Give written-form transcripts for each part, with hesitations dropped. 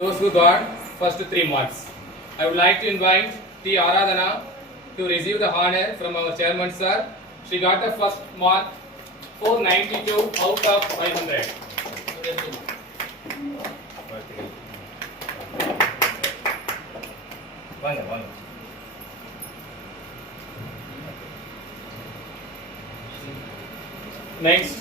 Those who got first 3 marks. I would like to invite T. Aradhana to receive the honor from our chairman sir. She got the first mark 492 out of 500. Next.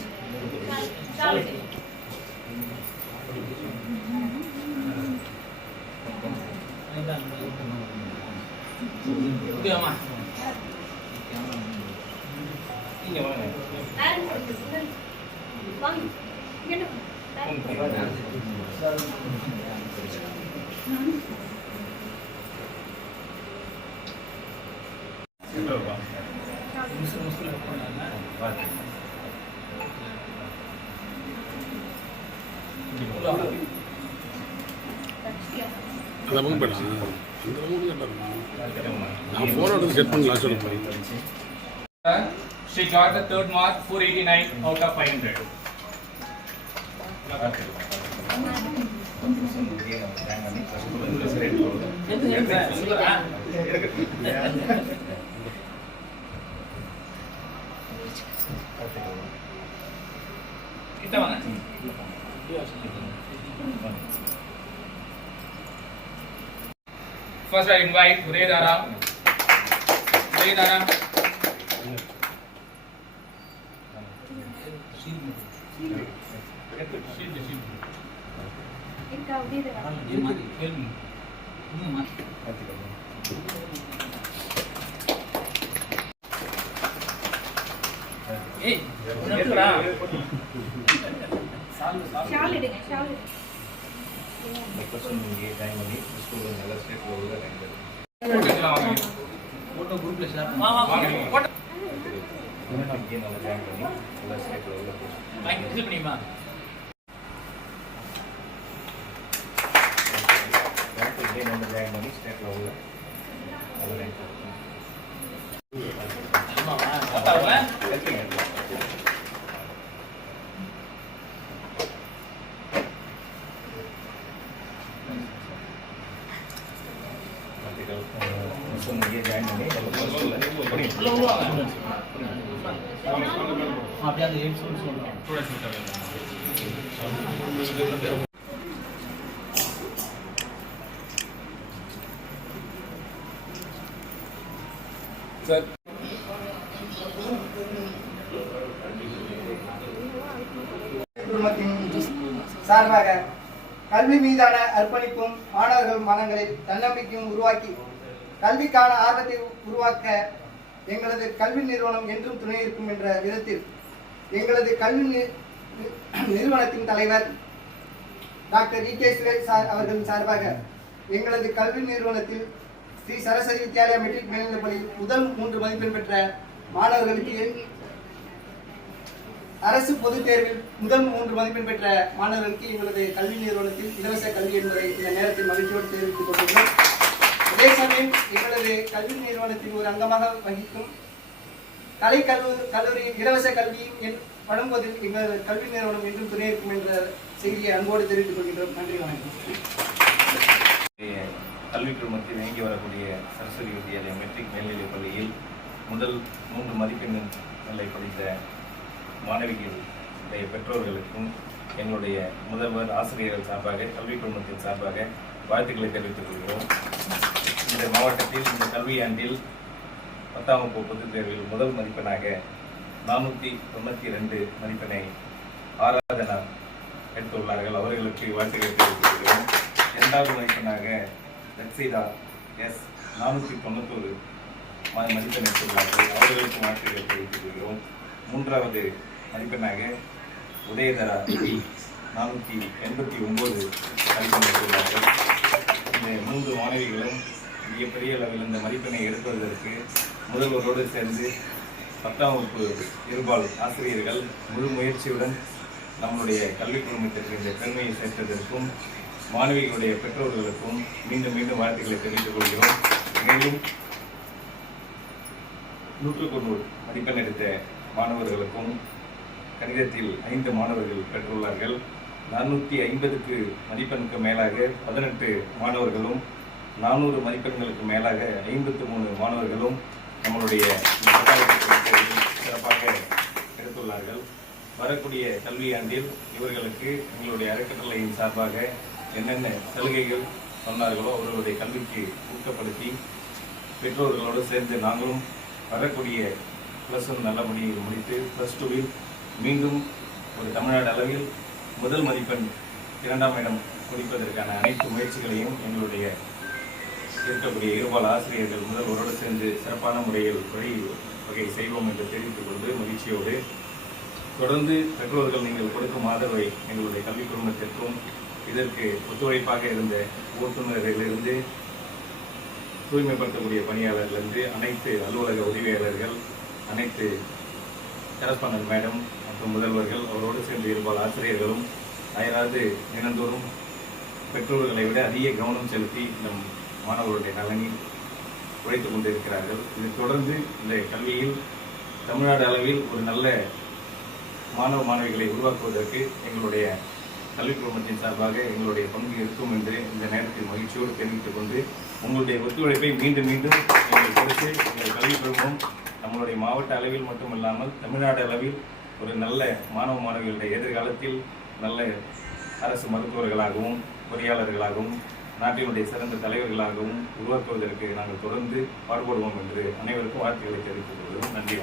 She got the third mark 489 out of 500. First, I invite Udayadara. Sir. சார்பாக கல்வி மீதான அர்ப்பணிப்பும் மாணவர்கள் மனங்களில் தன்னம்பிக்கையும் உருவாக்கி கல்விக்கான ஆர்வத்தை உருவாக்க எங்களது கல்வி நிறுவனம் என்றும் துணை இருக்கும் என்ற விதத்தில் எங்களது கல்வி நிறுவனத்தின் தலைவர் டாக்டர் E.K. சுரேஷ் சார் அவர்களின் சார்பாக எங்களது கல்வி நிறுவனத்தில் ஸ்ரீ சரஸ்வதி வித்யாலயா மெட்ரிக் மேல்நிலைப் பள்ளியில் முதல் 3 மதிப்பெண் பெற்ற மாணவர்களுக்கு அரசு பொதுத் தேர்வில் முதல் 3 மதிப்பெண் பெற்ற மாணவர்களுக்கு எங்களது கல்வி நிறுவனத்தில் இலவச கல்வி என்பதை இந்த நேரத்தில் மகிழ்ச்சியோடு தெரிவித்துக் கொண்டுள்ளோம். அதே சமயம் எங்களது கல்வி நிறுவனத்தின் ஒரு அங்கமாக வகிக்கும் கலை கல்லூரி இலவச கல்வியும் வழங்குவதில் எங்களது கல்வி நிறுவனம் என்றும் துணை இருக்கும் என்ற செய்தியை அன்போடு தெரிவித்துக் கொள்கின்றோம். நன்றி, வணக்கம். கல்வி குழுமத்தில் இயங்கி வரக்கூடிய சரஸ்வதி வித்யாலயா மெட்ரிக் மேல்நிலைப் பள்ளியில் முதல் 3 மதிப்பெண்களை படித்த மாணவிகளுடைய பெற்றோர்களுக்கும் எங்களுடைய முதல்வர் ஆசிரியர்கள் சார்பாக கல்வி குழுமத்தின் சார்பாக வாழ்த்துக்களை தெரிவித்துக் கொள்கிறோம். இந்த மாவட்டத்தில் இந்த கல்வியாண்டில் 10ஆம் வகுப்பு பொதுத் தேர்வில் முதல் மதிப்பெண்ணாக 492 மதிப்பெண்ணை ஆராதனா எடுத்துள்ளார்கள். அவர்களுக்கு வாழ்த்துக்களை தெரிவித்துக் கொள்கிறோம். 2வது மதிப்பெண்ணாக லக்ஷிதா எஸ் 491 மதிப்பெண் எடுத்துள்ளார்கள். அவர்களுக்கு வாழ்த்துக்களை தெரிவித்துக் கொள்கிறோம். 3வது மதிப்பெண்ணாக உதயதரா 489 மதிப்பெண் எடுத்துள்ளார்கள். இந்த 3 மாணவிகளும் மிகப்பெரிய அளவில் இந்த மதிப்பெண்ணை எடுப்பதற்கு முதல்வரோடு சேர்ந்து 10ஆம் வகுப்பு இருபால் ஆசிரியர்கள் முழு முயற்சியுடன் நம்முடைய கல்வி குழுமத்திற்கு இந்த பெருமையை சேர்த்ததற்கும் மாணவிகளுடைய பெற்றோர்களுக்கும் மீண்டும் மீண்டும் வாழ்த்துக்களை தெரிவித்துக் கொள்கிறோம். மேலும் 100க்கு 100 மதிப்பெண் எடுத்த மாணவர்களுக்கும் கணிதத்தில் 5 மாணவர்கள் பெற்றுள்ளார்கள். 450க்கு மதிப்பெண்ணுக்கு மேலாக 18 மாணவர்களும் 400 மதிப்பெண்களுக்கு மேலாக 53 மாணவர்களும் நம்மளுடைய சிறப்பாக எடுத்துள்ளார்கள். வரக்கூடிய கல்வியாண்டில் இவர்களுக்கு எங்களுடைய அறக்கட்டளையின் சார்பாக என்னென்ன சலுகைகள் சொன்னார்களோ அவர்களுடைய கல்விக்கு ஊக்கப்படுத்தி பெற்றோர்களோடு சேர்ந்து நாங்களும் வரக்கூடிய +1 நல்லபடியாக முடித்து +2வில் மீண்டும் ஒரு தமிழ்நாடு அளவில் முதல் மதிப்பெண் 2ஆம் இடம் முடிப்பதற்கான அனைத்து முயற்சிகளையும் எங்களுடைய இருக்கக்கூடிய இருபால் ஆசிரியர்கள் முதல்வரோடு சேர்ந்து சிறப்பான முறையில் வகை செய்வோம் என்று தெரிவித்துக் கொண்டு மகிழ்ச்சியோடு தொடர்ந்து பெற்றோர்கள் நீங்கள் கொடுக்கும் ஆதரவை எங்களுடைய கல்வி குடும்பத்திற்கும் இதற்கு ஒத்துழைப்பாக இருந்த ஓட்டுநரிலிருந்து தூய்மைப்படுத்தக்கூடிய பணியாளர்களிலிருந்து அனைத்து அலுவலக உதவியாளர்கள், அனைத்து கரஸ்பாண்டன்ட் மேடம் மற்றும் முதல்வர்கள் அவரோடு சேர்ந்து இருபால் ஆசிரியர்களும் அயராது தினந்தோறும் பெற்றோர்களை விட அதிக கவனம் செலுத்தி நம் மாணவர்களுடைய நலனில் உழைத்துக் கொண்டிருக்கிறார்கள். இது தொடர்ந்து இந்த கல்வியில் தமிழ்நாடு அளவில் ஒரு நல்ல மாணவ மாணவிகளை உருவாக்குவதற்கு எங்களுடைய கல்வி குழுமத்தின் சார்பாக எங்களுடைய பங்கு இருக்கும் என்று இந்த நேரத்தில் மகிழ்ச்சியோடு தெரிவித்துக் கொண்டு உங்களுடைய ஒத்துழைப்பை மீண்டும் மீண்டும் எங்கள் கொடுத்து எங்கள் கல்வி குழுமம் நம்மளுடைய மாவட்ட அளவில் மட்டுமல்லாமல் தமிழ்நாடு அளவில் ஒரு நல்ல மாணவ மாணவிகளுடைய எதிர்காலத்தில் நல்ல அரசு மருத்துவர்களாகவும் பொறியாளர்களாகவும் நாட்டினுடைய சிறந்த தலைவர்களாகவும் உருவாக்குவதற்கு நாங்கள் தொடர்ந்து பாடுபடுவோம் என்று அனைவருக்கும் வாழ்த்துக்களை தெரிவித்துக் கொள்கிறோம். நன்றி.